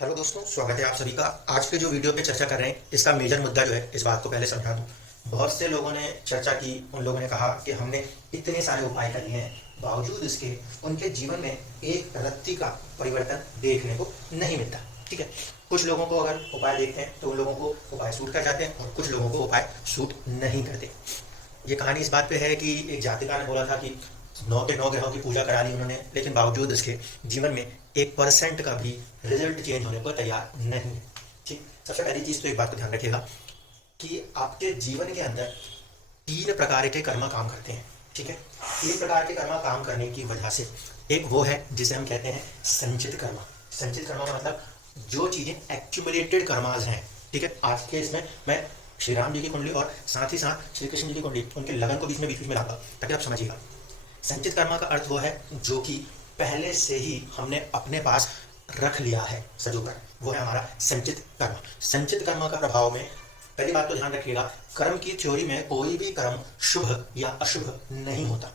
Hello दोस्तों, स्वागत है आप सभी का। आज के जो वीडियो पे चर्चा कर रहे हैं इसका मेजर मुद्दा जो है, इस बात को पहले समझा दूं। बहुत से लोगों ने चर्चा की, उन लोगों ने कहा कि हमने इतने सारे उपाय कर लिए हैं, बावजूद इसके उनके जीवन में एक रत्ती का परिवर्तन देखने को नहीं मिलता। ठीक है, कुछ लोगों को अगर उपाय देखते हैं तो उन लोगों को उपाय सूट कर जाते हैं और कुछ लोगों को उपाय सूट नहीं करते। ये कहानी इस बात पे है कि एक जातिकार ने बोला था कि 9 के 9 ग्रहों की पूजा करा ली उन्होंने, लेकिन बावजूद इसके जीवन में 1% का भी रिजल्ट चेंज होने को तैयार नहीं है। ठीक, सबसे पहली चीज़ तो एक बात को ध्यान रखिएगा कि आपके जीवन के अंदर 3 प्रकार के कर्म काम करते हैं। ठीक है, 3 प्रकार के कर्म काम करने की वजह से एक वो है जिसे हम कहते हैं संचित कर्म। संचित कर्म का मतलब जो चीज़ें एक्यूमुलेटेड कर्माज हैं। ठीक है, आज के इसमें मैं श्री राम जी की कुंडली और साथ ही साथ श्री कृष्ण जी की कुंडली, उनके लगन को बीच में लाऊंगा ताकि आप समझिएगा। संचित कर्म का अर्थ वो है जो कि पहले से ही हमने अपने पास रख लिया है सजोकर, वो है हमारा संचित कर्म। संचित कर्म का प्रभाव में पहली बात तो ध्यान रखिएगा, कर्म की थ्योरी में कोई भी कर्म शुभ या अशुभ नहीं होता।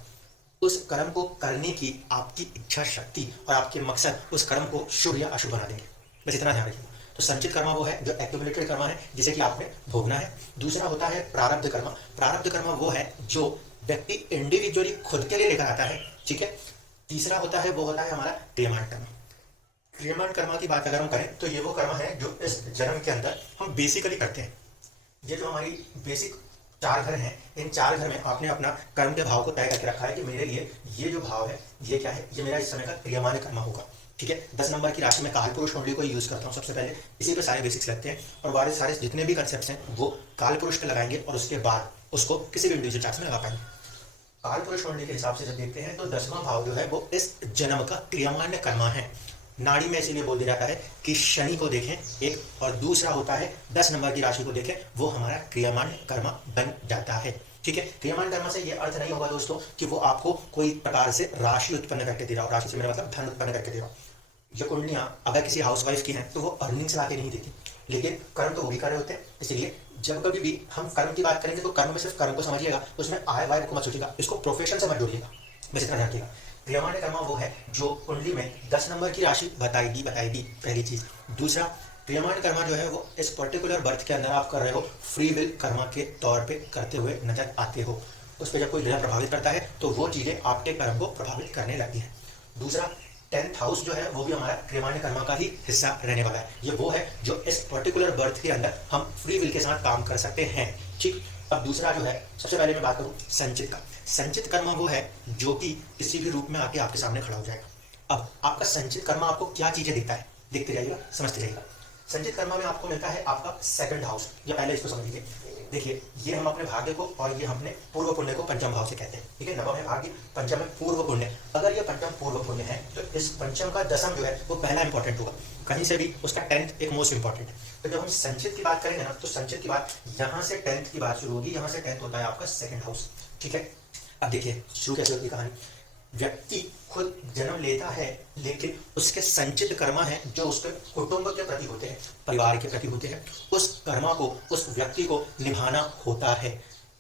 उस कर्म को करने की आपकी इच्छा शक्ति और आपके मकसद उस कर्म को शुभ या अशुभ बना देंगे, बस इतना ध्यान रखिएगा। तो संचित कर्म वो है जो एक्यूमुलेटेड कर्म है जिसे कि आपने भोगना है। दूसरा होता है प्रारब्ध कर्म। प्रारब्ध कर्म वो है जो व्यक्ति इंडिविजुअली खुद के लिए लेकर आता है। ठीक है, तीसरा होता है वो होता है हमारा क्रियमाण कर्म। क्रियमाण कर्म की बात अगर हम करें तो ये वो कर्म है जो इस जन्म के अंदर हम बेसिकली करते हैं। ये जो हमारी बेसिक 4 घर हैं, इन 4 घर में आपने अपना कर्म के भाव को तय करके रखा है कि मेरे लिए ये जो भाव है ये क्या है, ये मेरा इस समय का क्रियमाण कर्म होगा। ठीक है, 10 नंबर की राशि में काल पुरुष कुंडली को यूज करता हूँ सबसे पहले, इसी पे सारे बेसिक्स लगते हैं और बारे सारे जितने भी कंसेप्ट हैं वो काल पुरुष पे लगाएंगे और उसके बाद उसको किसी भी इंडिविजुअल चार्ट में लगा पाएंगे। काल पुरुष कुंडली के हिसाब से जब देखते हैं तो 10वां भाव जो है वो इस जन्म का क्रियमान्य कर्म है। नाड़ी में इसीलिए बोल दिया जाता है कि शनि को देखें एक, और दूसरा होता है 10 नंबर की राशि को देखें, वो हमारा क्रियमान्य कर्म बन जाता है। ठीक है, क्रियमान्य कर्म से ये अर्थ नहीं होगा दोस्तों कि वो आपको कोई प्रकार से राशि उत्पन्न करके दे रहा हो। राशि से मेरा मतलब धन उत्पन्न करके दे रहा हो। ये कुंडलियां अगर किसी हाउसवाइफ की हैं तो वो अर्निंग से लाके नहीं देती, लेकिन कर्म तो वो भी कर रहे होते हैं। इसलिए जब कभी भी हम कर्म की बात करेंगे तो कर्म में सिर्फ कर्म को समझिएगा, उसमें आय वाय को मत सोचिएगा, इसको प्रोफेशन से मत जोड़िएगा, बस इतना ध्यान रखिएगा। क्रियमान्य कर्म वो है जो कुंडली में 10 नंबर की राशि बताएगी पहली चीज। दूसरा, क्रियमान्य कर्म जो है वो इस पर्टिकुलर बर्थ के अंदर आप कर रहे हो फ्री विल कर्म के तौर पे करते हुए नजर आते हो। उस पर जब कोई ग्रह प्रभावित करता है तो वो चीजें आपके कर्म को प्रभावित करने लगती है। दूसरा, 10th हाउस जो है वो भी हमारा क्रियमान्य कर्म का ही हिस्सा रहने वाला है। ये वो है जो इस पर्टिकुलर बर्थ के अंदर हम फ्री विल के साथ काम कर सकते हैं। ठीक, अब दूसरा जो है, सबसे पहले मैं बात करूं संचित का। संचित कर्म वो है जो कि किसी भी रूप में आके आपके सामने खड़ा हो जाएगा। अब आपका संचित कर्म आपको क्या चीजें देता है, देखते जाइएगा, समझते जाइएगा। संचित कर्म में आपको मिलता है आपका 2nd हाउस, या पहले इसको समझ लीजिए। देखिए, ये हम अपने भाग्य को और ये हमने पूर्व पुण्य को पंचम भाव से कहते हैं। ठीक है, नवम है भाग्य, पंचम है पूर्व पुण्य। अगर ये पंचम पूर्व पुण्य है तो इस पंचम का दशम जो है वो पहला इंपॉर्टेंट होगा, कहीं से भी उसका 10th एक मोस्ट इंपॉर्टेंट है। तो जब हम संचित की बात करेंगे ना तो संचित की बात यहाँ से 10th की बात शुरू होगी। यहाँ से 10th होता है आपका 2nd हाउस। ठीक है, अब देखिए शुरू कैसे होती है कहानी। व्यक्ति खुद जन्म लेता है लेकिन उसके संचित कर्म है जो उसके कुटुंब के प्रति होते हैं, परिवार के प्रति होते हैं। उस कर्म को उस व्यक्ति को निभाना होता है।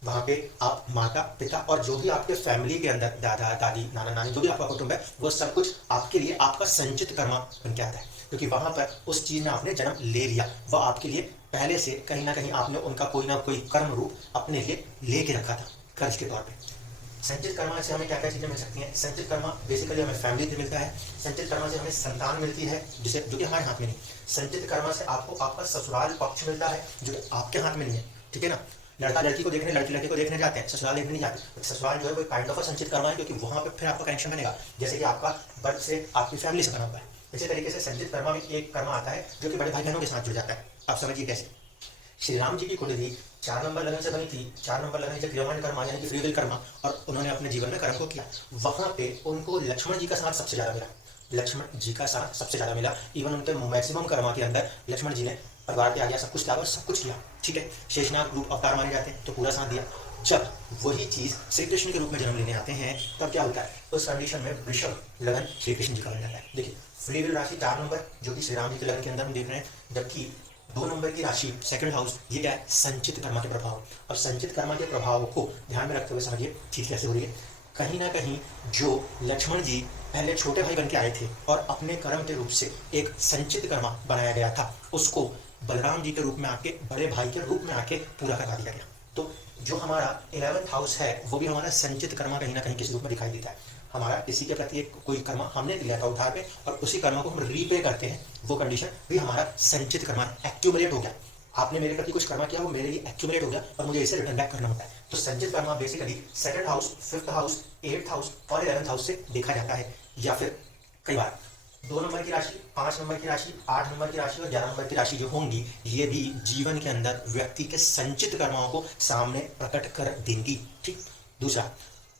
वहां पे आप माता पिता और जो भी आपके फैमिली के अंदर दादा दादी नाना नानी जो भी आपका कुटुंब है वो सब कुछ आपके लिए आपका संचित कर्म बन के आता है, क्योंकि वहां पर उस चीज में आपने जन्म ले लिया। वह आपके लिए पहले से कहीं ना कहीं आपने उनका कोई ना कोई कर्म रूप अपने लिए लेके रखा था कर्ज के तौर पर। संचित कर्म से हमें क्या क्या चीजें मिल सकती हैं। संचित कर्म बेसिकली हमें फैमिली से मिलता है। संचित कर्म से हमें संतान मिलती है जिसे जो कि हमारे हाथ में नहीं। संचित कर्म से आपको आपका ससुराल पक्ष मिलता है जो कि आपके हाथ में नहीं है। ठीक है ना, लड़का लड़की को देखने, लड़की लड़के को देखने जाते हैं, ससुराल देखने नहीं जाते। ससुराल जो है वो काइंड ऑफ संचित कर्म है, क्योंकि वहां पर फिर आपका कनेक्शन बनेगा जैसे कि आपका बर्थ से आपकी फैमिली से बना हुआ है। इसी तरीके से संचित कर्म में एक कर्म आता है जो कि बड़े भाई बहनों के साथ जुड़ जाता है। आप समझिए कैसे। श्री राम जी की कुंडली 4 नंबर लगन से बनी थी। 4 नंबर लगन से क्रियमान्य कर्म यानी कि फ्री विल कर्म, और उन्होंने अपने जीवन में कर्म को किया। वहां पे उनको लक्ष्मण जी का साथ सबसे ज्यादा मिला। लक्ष्मण जी का साथ सबसे ज्यादा मिला। इवन उनके मैक्सिमम कर्म के अंदर लक्ष्मण जी ने परिवार के आगे सब कुछ त्याग और सब कुछ किया। ठीक है, शेषनाग रूप अवतार माने जाते हैं तो पूरा साथ दिया। जब वही चीज श्री कृष्ण के रूप में जन्म लेने आते हैं तब क्या होता है, उस कंडीशन में वृषभ लगन श्री कृष्ण जी का बन जाता है। देखिए, फ्री विल राशि 4 नंबर जो कि श्री राम जी के लगन के अंदर हम देख रहे हैं, जबकि 2 नंबर की राशि 2nd हाउस, ये क्या है, संचित कर्म के प्रभाव। अब संचित कर्म के प्रभाव को ध्यान में रखते हुए समझिए चीज कैसे हो रही है। कहीं ना कहीं जो लक्ष्मण जी पहले छोटे भाई बन के आए थे और अपने कर्म के रूप से एक संचित कर्मा बनाया गया था, उसको बलराम जी के रूप में आके, बड़े भाई के रूप में आके पूरा करवा दिया गया। तो जो हमारा 11th हाउस है वो भी हमारा संचित कर्मा कहीं ना कहीं किसी रूप में दिखाई देता है। हमारा किसी के प्रति एक कोई कर्मा हमने लिया था उधार पे और उसी कर्मा को हम रीपे करते हैं, वो कंडीशन भी हमारा संचित कर्मा एक्यूमुलेट हो गया। आपने मेरे प्रति कुछ कर्मा किया, वो मेरे लिए एक्यूमुलेट हो गया और मुझे इसे रिटर्न बैक करना होता है। तो संचित Karma basically 2nd house, 5th house, 8th house और 11th हाउस से देखा जाता है। या फिर कई बार 2 नंबर की राशि, 5 नंबर की राशि, 8 नंबर की राशि और 11 नंबर की राशि जो होंगी, ये भी जीवन के अंदर व्यक्ति के संचित कर्माओं को सामने प्रकट कर देंगी। ठीक। दूसरा,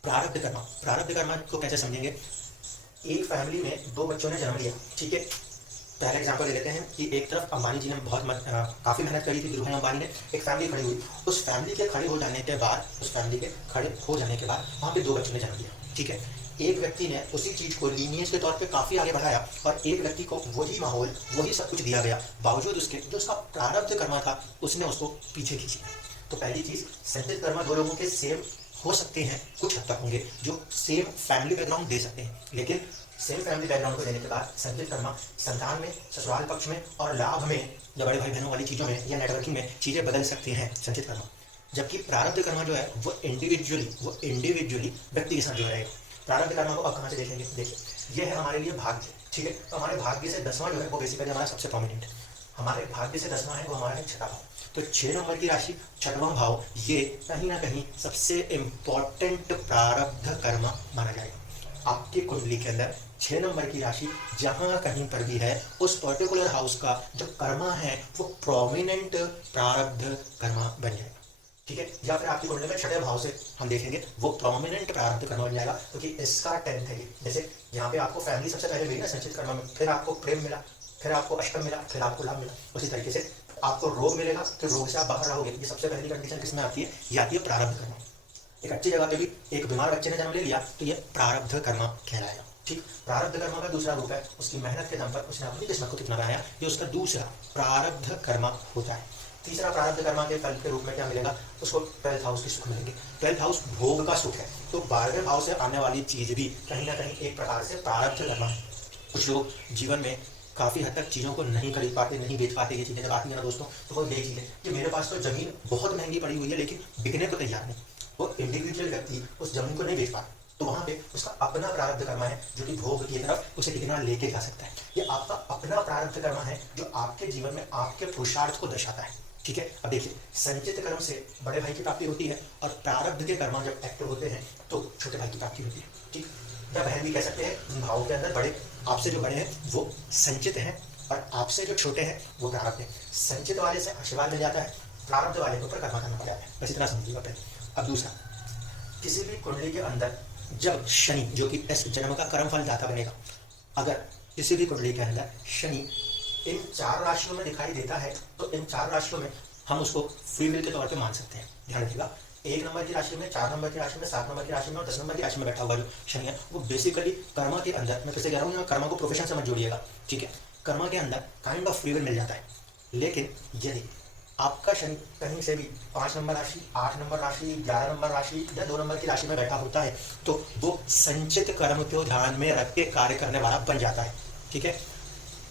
प्रारब्ध कर्मा। प्रारब्ध कर्मा को कैसे समझेंगे? एक फैमिली में 2 बच्चों ने जन्म लिया, ठीक है। पहले एग्जाम्पल ले लेते हैं कि एक तरफ अंबानी जी ने काफ़ी मेहनत करी थी, धीरूभाई अंबानी ने, एक फैमिली खड़ी हुई। उस फैमिली के खड़े हो जाने के बाद वहाँ पे 2 बच्चों ने जन्म लिया, ठीक है। एक व्यक्ति ने उसी चीज़ को लीनियज के तौर पे काफ़ी आगे बढ़ाया और एक व्यक्ति को वही माहौल, वही सब कुछ दिया गया, बावजूद उसके जो उसका प्रारब्ध कर्मा था उसने उसको पीछे खींची। तो पहली चीज़, संचित कर्मा 2 लोगों के सेम हो सकते हैं, कुछ हद तक होंगे जो सेम फैमिली बैकग्राउंड दे सकते हैं, लेकिन सेम फैमिली बैकग्राउंड को देने के बाद संचित कर्मा संतान में, ससुराल पक्ष में और लाभ में या बड़े भाई बहनों वाली चीज़ों में या नेटवर्किंग में चीज़ें बदल सकते हैं संचित कर्मा। जबकि प्रारब्ध कर्मा जो है वो इंडिविजुअली व्यक्ति के साथ जो रहेगा। प्रारब्ध कर्मा को अब कहाँ से देखेंगे? देखिए, ये है हमारे लिए भाग्य, ठीक है। तो हमारे भाग्य से 10वां जो है वो बेसिकली हमारा सबसे प्रोमिनेंट है। हमारे भाग्य से 10वां है वो हमारा है 6वां भाव। तो 6 नंबर की राशि, 6वां भाव, ये कहीं ना कहीं सबसे इम्पॉर्टेंट प्रारब्ध कर्म माना जाएगा। आपकी कुंडली के अंदर 6 नंबर की राशि जहां कहीं पर भी है, उस पर्टिकुलर हाउस का जो कर्मा है वो प्रोमिनेंट प्रारब्ध कर्मा बन जाएगा, ठीक है। या फिर आपकी कुंडली में 6वें भाव से हम देखेंगे वो प्रोमिनेंट प्रारब्ध कर्मा बन जाएगा, क्योंकि इसका 10th है। जैसे यहाँ पे आपको फैमिली सबसे पहले मिली ना संचित कर्मा में, फिर आपको प्रेम मिला, फिर आपको अष्टम मिला, फिर आपको लाभ मिला। उसी तरीके से आपको रोग मिलेगा, फिर रोग से आप बाहर रहोगे। ये सबसे पहली कंडीशन किसमें आती है? ये आती है प्रारब्ध कर्मा। एक अच्छी जगह पे भी एक बीमार बच्चे ने जन्म ले लिया तो ये प्रारब्ध कर्मा कहलाएगा, ठीक। प्रारब्ध कर्मा का दूसरा रूप है, उसकी मेहनत के दम पर उसने अपनी किस्मत को कितना बनाया, ये उसका दूसरा प्रारब्ध कर्मा होता है। तीसरा प्रारब्ध कर्मा के फल के रूप में क्या मिलेगा? उसको 12th हाउस की सुख मिलेंगे। 12th हाउस भोग का सुख है, तो 12वें भाव से आने वाली चीज भी कहीं ना कहीं एक प्रकार से प्रारब्ध कर्मा है। कुछ लोग जीवन में काफ़ी हद तक चीज़ों को नहीं खरीद पाते, नहीं बेच पाते। ये चीज़ें जब आती है ना दोस्तों, तो वो यही चीज़ है कि मेरे पास तो ज़मीन बहुत महंगी पड़ी हुई है लेकिन बिकने को तैयार नहीं। वो इंडिविजुअल व्यक्ति उस जमीन को नहीं बेच पाता, तो वहाँ पे उसका अपना प्रारब्ध कर्मा है जो कि भोग की तरफ उसे कितना लेके जा सकता है। ये आपका अपना प्रारब्ध कर्मा है जो आपके जीवन में आपके पुरुषार्थ को दर्शाता है, ठीक है। अब देखिए, संचित कर्म से बड़े भाई की प्राप्ति होती है और प्रारब्ध के कर्मा जब एक्टिव होते हैं तो छोटे भाई की प्राप्ति होती है, ठीक। या बहन भी कह सकते हैं, भावों के अंदर बड़े, आपसे जो बड़े हैं वो संचित हैं और आपसे जो छोटे हैं वो प्रारब्ध है। संचित वाले से आशीर्वाद मिल जाता है, प्रारब्ध वाले के ऊपर कर्मा करना पड़ जाता है। बस इतना समझिएगा पहले। अब दूसरा, किसी भी कुंडली के अंदर जब शनि, जो कि इस जन्म का कर्म फल दाता बनेगा, अगर किसी भी कुंडली के अंदर शनि इन 4 राशियों में दिखाई देता है तो इन 4 राशियों में हम उसको फ्री विल के तौर पे मान सकते हैं। ध्यान रखिएगा, 1 नंबर की राशि में, 4 नंबर की राशि में, 7 नंबर की राशि में और 10 नंबर की राशि में बैठा हुआ जो शनि है वो बेसिकली कर्मा के अंदर, मैं फिर से कह रहा हूँ, कर्मा को प्रोफेशन से मत जोड़िएगा, ठीक है। कर्मा के अंदर काइंड ऑफ फ्री विल मिल जाता है, लेकिन यदि आपका शनि कहीं से भी 5 नंबर राशि, 8 नंबर राशि, 11 नंबर राशि या 2 नंबर की राशि में बैठा होता है तो वो संचित कर्म को ध्यान में रख के कार्य करने वाला बन जाता है, ठीक है।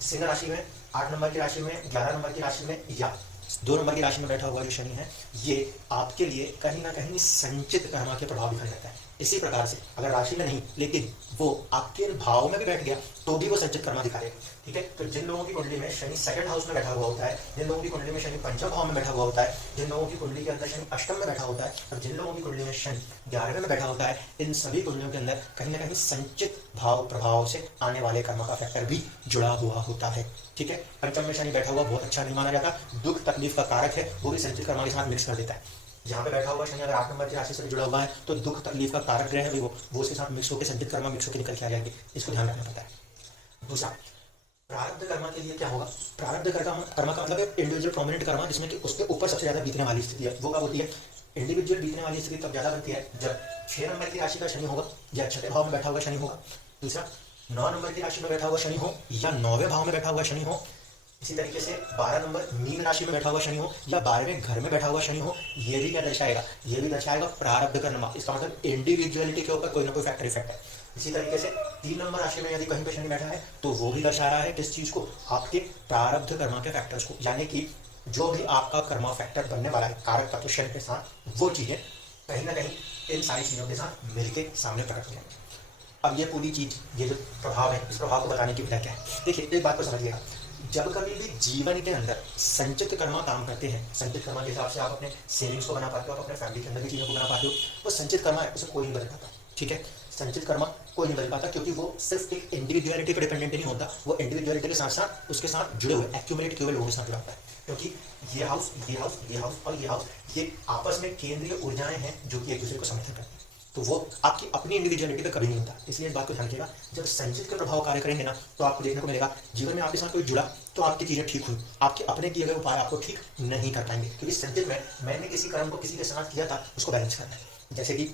सिंह राशि में, 8 नंबर की राशि में, 11 नंबर की राशि में या 2 नंबर की राशि में बैठा हुआ जो शनि है, ये आपके लिए कहीं ना कहीं संचित कर्मा के प्रभाव दिखाई देता है। इसी प्रकार से अगर राशि में नहीं लेकिन वो आपके भाव में भी बैठ गया तो भी वो संचित कर्मा दिखाएगा, ठीक है। तो जिन लोगों की कुंडली में शनि 2nd हाउस में बैठा हुआ होता है, जिन लोगों की कुंडली में शनि 5वें भाव में बैठा हुआ होता है, जिन लोगों की कुंडली के अंदर शनि अष्टम में बैठा होता है और जिन लोगों की कुंडली में शनि 11वें में बैठा होता है, इन सभी कुंडलियों के अंदर कहीं ना कहीं संचित भाव प्रभाव से आने वाले कर्म का फैक्टर भी जुड़ा हुआ होता है, ठीक है। पंचम में शनि बैठा हुआ बहुत अच्छा नहीं माना जाता, दुख तकलीफ का कारक है, वो भी संचित कर्मा के साथ मिक्स कर देता है। जहाँ पे बैठा हुआ शनि अगर 8 नंबर की राशि से जुड़ा हुआ है तो दुख तकलीफ का कारक ग्रह है वो उसके साथ मिक्स होकर संचित कर्मा मिक्स होकर निकल के आ जाएंगे, इसको ध्यान रखना पड़ता है। दूसरा, प्रारब्ध कर्मा के लिए क्या होगा? प्रारब्ध कर्मा का मतलब है इंडिविजुअल प्रोमिनेंट कर्मा, जिसमें कि उसके ऊपर सबसे ज्यादा बीतने वाली स्थिति है। वो कब होती है? इंडिविजुअल बीतने वाली स्थिति तब ज्यादा बनती है जब 6 नंबर की राशि का शनि होगा या 6वें भाव में बैठा हुआ शनि होगा। दूसरा, 9 नंबर की राशि में बैठा हुआ शनि हो या 9वें भाव में बैठा हुआ शनि हो इसी तरीके से 12 नंबर मीन राशि में बैठा हुआ शनि हो या 12वें घर में बैठा हुआ शनि हो, ये भी क्या दर्शाएगा, ये भी दर्शाएगा प्रारब्ध कर्म। इसका मतलब इंडिविजुअलिटी के ऊपर कोई ना कोई फैक्टर इफेक्ट है। इसी तरीके से 3 नंबर राशि में यदि कहीं पे शनि बैठा है तो वो भी दर्शा रहा है किस चीज को, आपके प्रारब्ध कर्म के फैक्टर्स को, यानी कि जो भी आपका कर्मा फैक्टर बनने वाला है कारक तत्व शनि के साथ, वो चीजें कहीं ना कहीं इन सारी चीजों के साथ मिलके सामने प्रकट हो जाएंगी। अब ये पूरी चीज, ये जो प्रभाव है, इस प्रभाव को बताने की वजह क्या है। देखिए एक बात को समझिएगा, जब कभी भी जीवन के अंदर संचित कर्मा काम करते हैं, संचित कर्मा के हिसाब से आप अपने सेविंग्स को बना पाते हो, आप अपने फैमिली के अंदर की चीज़ों को बना पाते हो, वो संचित कर्मा है, उसे कोई नहीं बदल पाता। ठीक है, संचित कर्मा कोई नहीं बदल पाता, क्योंकि वो सिर्फ एक इंडिविजुअलिटी पर डिपेंडेंट नहीं होता, वो इंडिविजुअलिटी के साथ साथ उसके साथ जुड़े हुए एक्यूमुलेट किए हुए लोगों के साथ जुड़ा होता है। क्योंकि ये हाउस, ये हाउस, ये हाउस और ये हाउस, ये आपस में केंद्रीय ऊर्जाएं हैं जो कि एक दूसरे को समर्थन करती हैं। तो वो आपकी अपनी इंडिविजुअलिटी पे कभी नहीं होता। इसलिए इस बात को ध्यान रखिएगा, जब संचित के प्रभाव कार्य करेंगे ना, तो आपको देखने को मिलेगा जीवन में आपके साथ कोई जुड़ा तो आपकी चीजें ठीक हुई, आपके अपने किए गए उपाय आपको ठीक नहीं कर पाएंगे, क्योंकि संचित में मैंने किसी कर्म को किसी के साथ किया था उसको बैलेंस करना है। जैसे कि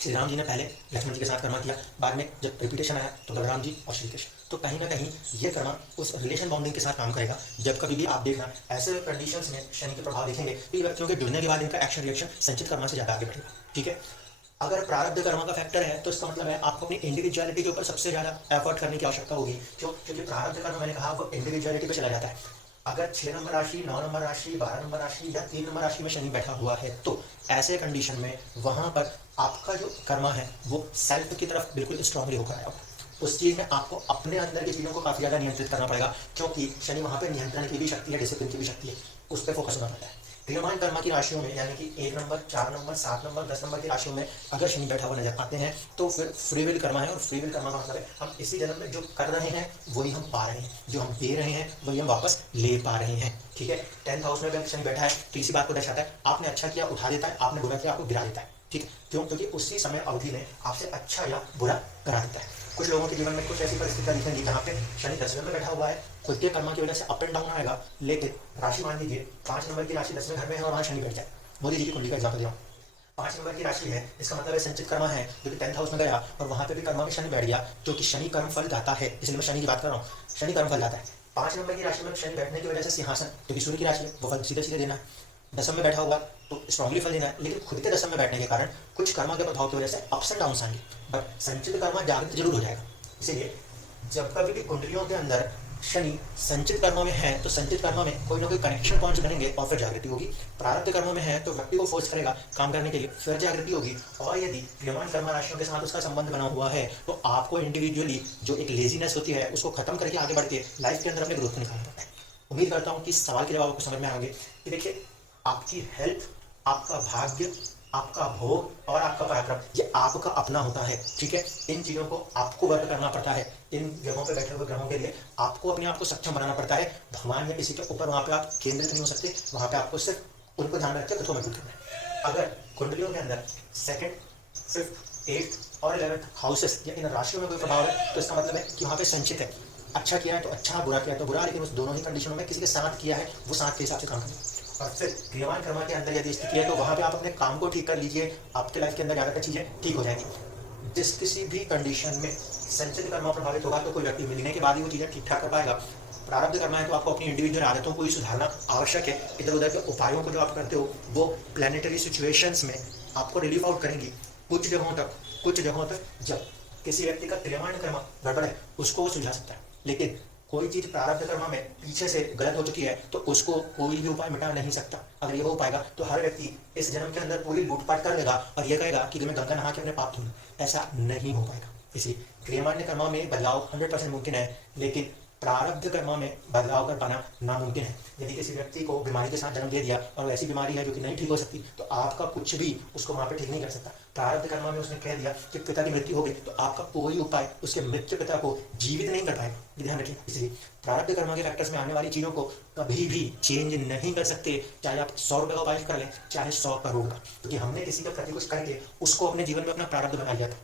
श्री राम जी ने पहले लक्ष्मण जी के साथ कर्मा किया, बाद में जब रिपीटेशन आया तो बलराम जी और श्री कृष्ण, तो कहीं ना कहीं ये कर्मा उस रिलेशन बॉन्डिंग के साथ काम करेगा। जब कभी भी आप देखना ऐसे कंडीशंस में शनि के प्रभाव देखेंगे, क्योंकि जुड़ने के बाद इनका एक्शन रिएक्शन संचित कर्मा से ज्यादा आगे बढ़ेगा। ठीक है, अगर प्रारब्ध कर्म का फैक्टर है तो इसका मतलब है आपको अपनी इंडिविजुअलिटी के ऊपर सबसे ज्यादा एफर्ट करने की आवश्यकता होगी। क्यों? क्योंकि प्रारब्ध कर्म मैंने कहा वो इंडिविजुअलिटी पे चला जाता है। अगर 6 नंबर राशि, 9 नंबर राशि, 12 नंबर राशि या 3 नंबर राशि में शनि बैठा हुआ है, तो ऐसे कंडीशन में वहां पर आपका जो कर्मा है वो सेल्फ की तरफ बिल्कुल स्ट्रांगली होकर आएगा। उस चीज में आपको अपने अंदर की चीजों को काफी ज्यादा नियंत्रित करना पड़ेगा, क्योंकि शनि वहां पर नियंत्रण की भी शक्ति है, डिसिप्लिन की भी शक्ति है, उस पर फोकस होना पड़ता है। क्रियमान कर्मा की राशियों में, यानी कि 1 नंबर, 4 नंबर, 7 नंबर, 10 नंबर की राशियों में अगर शनि बैठा हुआ नजर आते हैं तो फिर फ्री विल कर्मा है, और फ्री विल कर्मा का मतलब है हम इसी जन्म में जो कर रहे हैं वही हम पा रहे हैं, जो हम दे रहे हैं वही हम वापस ले पा रहे हैं। ठीक है, 10th हाउस में अगर शनि बैठा है तो इसी बात को दर्शाता है आपने अच्छा किया उठा देता है, आपने बुरा किया आपको गिरा देता है। ठीक है, क्यों? क्योंकि उसी समय अवधि में आपसे अच्छा या बुरा करा देता है। कुछ लोगों के जीवन में कुछ ऐसी परिस्थितियां दिखेंगी जहाँ पे शनि 10वें में बैठा हुआ है, खुद के कर्मा की वजह से अप एंड डाउन आएगा, लेकिन राशि मान लीजिए 5 नंबर की राशि 10वें घर में है और वहाँ शनि बैठ जाए। मोदी जी की कुंडली का एग्जाम्पल दिया, 5 नंबर की राशि है, इसका मतलब है संचित कर्मा है, जो कि 10th हाउस में गया और वहां पे भी कर्मा में शनि बैठ गया, जो कि शनि कर्म फल दाता है, इसलिए मैं शनि की बात कर रहा हूँ, शनि कर्म फल दाता है। 5 नंबर की राशि में शनि बैठने की वजह से सिंहासन, जो कि सूर्य की राशि है, वो फल सीधे सीधे देना है। 10वें में बैठा हुआ तो स्ट्रांगली फल देना है, लेकिन खुद के 10वें में बैठने के कारण कुछ कर्मा के प्रभाव की वजह से अप्स एंड डाउन आएंगे, बट संचित कर्मा जागृत जरूर हो जाएगा। इसीलिए जब कभी भी कुंडलियों के अंदर शनि संचित कर्मों में है तो संचित कर्मों में कोई ना कोई कनेक्शन पॉइंट्स बनेंगे और फिर जागृति होगी। प्रारब्ध कर्मों में है तो व्यक्ति को फोर्स करेगा काम करने के लिए, फिर जागृति होगी। और यदि क्रियमान कर्म राशियों के साथ उसका संबंध बना हुआ है तो आपको इंडिविजुअली जो एक लेजीनेस होती है उसको खत्म करके आगे बढ़ के लाइफ के अंदर अपने ग्रोथ को निकालना पड़ता है। उम्मीद करता हूँ कि इस सवाल के जवाब आपको समझ में आएंगे कि देखिए आपकी हेल्थ, आपका भाग्य, आपका भोग और आपका पराक्रम ये आपका अपना होता है। ठीक है, इन चीजों को आपको वर्क करना पड़ता है। इन ग्रहों पे बैठे हुए ग्रहों के लिए आपको अपने आप को सक्षम बनाना पड़ता है। भगवान या किसी के ऊपर वहां पे आप केंद्रित नहीं हो सकते, वहां पे आपको सिर्फ उनको ध्यान रखकर खुद को मजबूत करना है। अगर कुंडलियों के अंदर 2nd, 5th, 8th और 11th हाउसेस या इन राशियों में कोई प्रभाव है तो इसका मतलब है कि वहां पे संचित है। अच्छा किया है तो अच्छा, बुरा किया है तो बुरा, लेकिन उस दोनों ही कंडीशनों में किसी के साथ किया है वो साथ के हिसाब से काम करें। और फिर क्रियमान कर्मा के अंदर यदि स्थिति है तो वहां पे आप अपने काम को ठीक कर लीजिए, आपके लाइफ के अंदर ज्यादातर चीजें ठीक हो जाएंगी। जिस किसी भी कंडीशन में संचित कर्मा प्रभावित होगा तो कोई व्यक्ति मिलने के बाद ही वो चीजें ठीक ठाक कर पाएगा। प्रारब्ध कर्मा है तो आपको अपनी इंडिविजुअल आदतों को ही सुधारना आवश्यक है। इधर उधर के उपायों को जो आप करते हो वो प्लानिटरी सिचुएशंस में आपको रिलीफ आउट करेंगी कुछ जगहों तक। जब किसी व्यक्ति का क्रियमान कर्मा गड़बड़ है उसको वो सुलझा सकता है, लेकिन कोई चीज प्रारब्ध कर्मा में पीछे से गलत हो चुकी है तो उसको कोई भी उपाय मिटा नहीं सकता। अगर ये हो पाएगा तो हर व्यक्ति इस जन्म के अंदर पूरी लूटपाट कर लेगा और ये कहेगा कि मैं गंगा नहा के अपने पाप धूँ। ऐसा नहीं हो पाएगा। इसलिए क्रियमान्य कर्मा में बदलाव 100% मुमकिन है, लेकिन प्रारब्ध कर्मा में बदलाव कर पाना नामुमकिन है। यदि किसी व्यक्ति को बीमारी के साथ जन्म दे दिया और ऐसी बीमारी है जो कि नहीं ठीक हो सकती तो आपका कुछ भी उसको वहां पे ठीक नहीं कर सकता। प्रारब्ध कर्मा में उसने कह दिया कि पिता की मृत्यु हो गई तो आपका कोई उपाय उसके मृत्यु पिता को जीवित नहीं कर पाएगा, ये ध्यान रखिए। इसलिए प्रारब्ध कर्मा के फैक्टर्स में आने वाली चीजों को कभी भी चेंज नहीं कर सकते, चाहे आप 100 रुपए का उपाय कर लें चाहे 100 करोड़ का, क्योंकि हमने किसी का प्रति कुछ करके उसको अपने जीवन में अपना प्रारब्ध बना लिया था।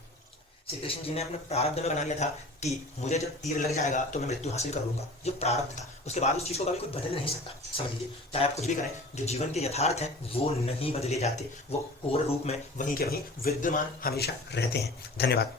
श्री कृष्ण जी ने अपने प्रारब्ध में बना लिया था कि मुझे जब तीर लग जाएगा तो मैं मृत्यु हासिल कर लूंगा। जो प्रारब्ध था उसके बाद उस चीज को कभी कोई बदल नहीं सकता। समझ लीजिए, चाहे आप कुछ भी करें, जो जीवन के यथार्थ हैं वो नहीं बदले जाते, वो कोर रूप में वहीं के वहीं विद्यमान हमेशा रहते हैं। धन्यवाद।